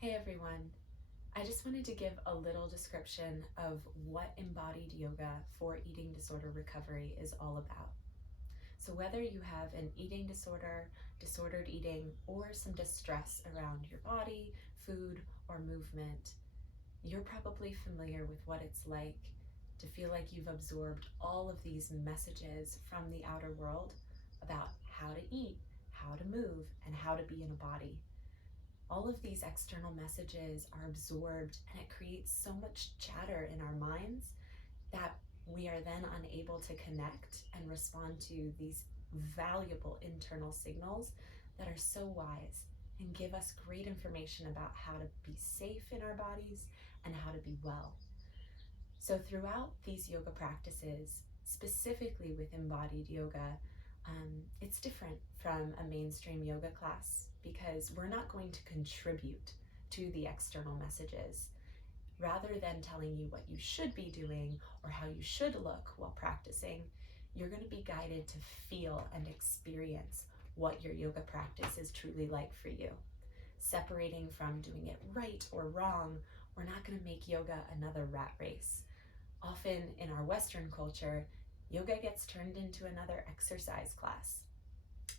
Hey everyone, I just wanted to give a little description of what embodied yoga for eating disorder recovery is all about. So whether you have an eating disorder, disordered eating, or some distress around your body, food, or movement, you're probably familiar with what it's like to feel like you've absorbed all of these messages from the outer world about how to eat, how to move, and how to be in a body. All of these external messages are absorbed, and it creates so much chatter in our minds that we are then unable to connect and respond to these valuable internal signals that are so wise and give us great information about how to be safe in our bodies and how to be well. So throughout these yoga practices, specifically with embodied yoga, it's different from a mainstream yoga class because we're not going to contribute to the external messages. Rather than telling you what you should be doing or how you should look while practicing, you're going to be guided to feel and experience what your yoga practice is truly like for you. Separating from doing it right or wrong, we're not going to make yoga another rat race. Often in our Western culture, yoga gets turned into another exercise class.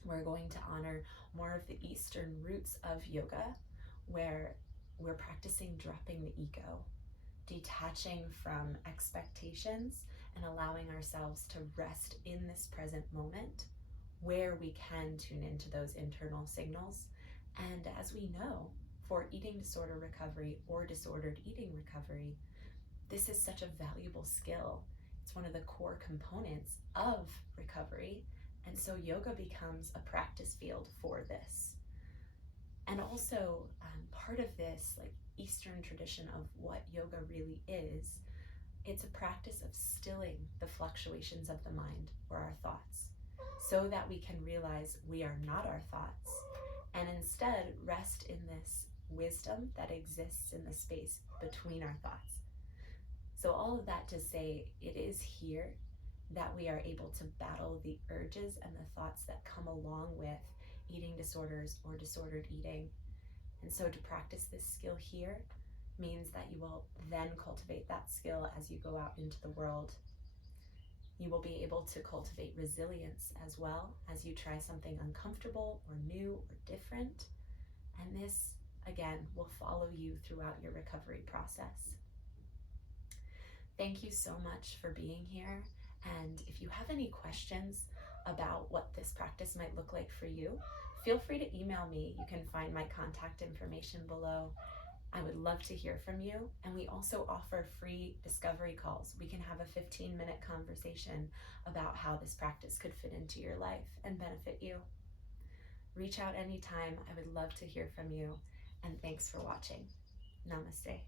We're going to honor more of the Eastern roots of yoga, where we're practicing dropping the ego, detaching from expectations, and allowing ourselves to rest in this present moment where we can tune into those internal signals. And as we know, for eating disorder recovery or disordered eating recovery, this is such a valuable skill. It's one of the core components of recovery. And so yoga becomes a practice field for this. And also part of this like Eastern tradition of what yoga really is, it's a practice of stilling the fluctuations of the mind or our thoughts so that we can realize we are not our thoughts and instead rest in this wisdom that exists in the space between our thoughts. So all of that to say, it is here that we are able to battle the urges and the thoughts that come along with eating disorders or disordered eating. And so to practice this skill here means that you will then cultivate that skill as you go out into the world. You will be able to cultivate resilience as well as you try something uncomfortable or new or different. And this, again, will follow you throughout your recovery process. Thank you so much for being here. And if you have any questions about what this practice might look like for you, feel free to email me. You can find my contact information below. I would love to hear from you. And we also offer free discovery calls. We can have a 15-minute conversation about how this practice could fit into your life and benefit you. Reach out anytime. I would love to hear from you. And thanks for watching. Namaste.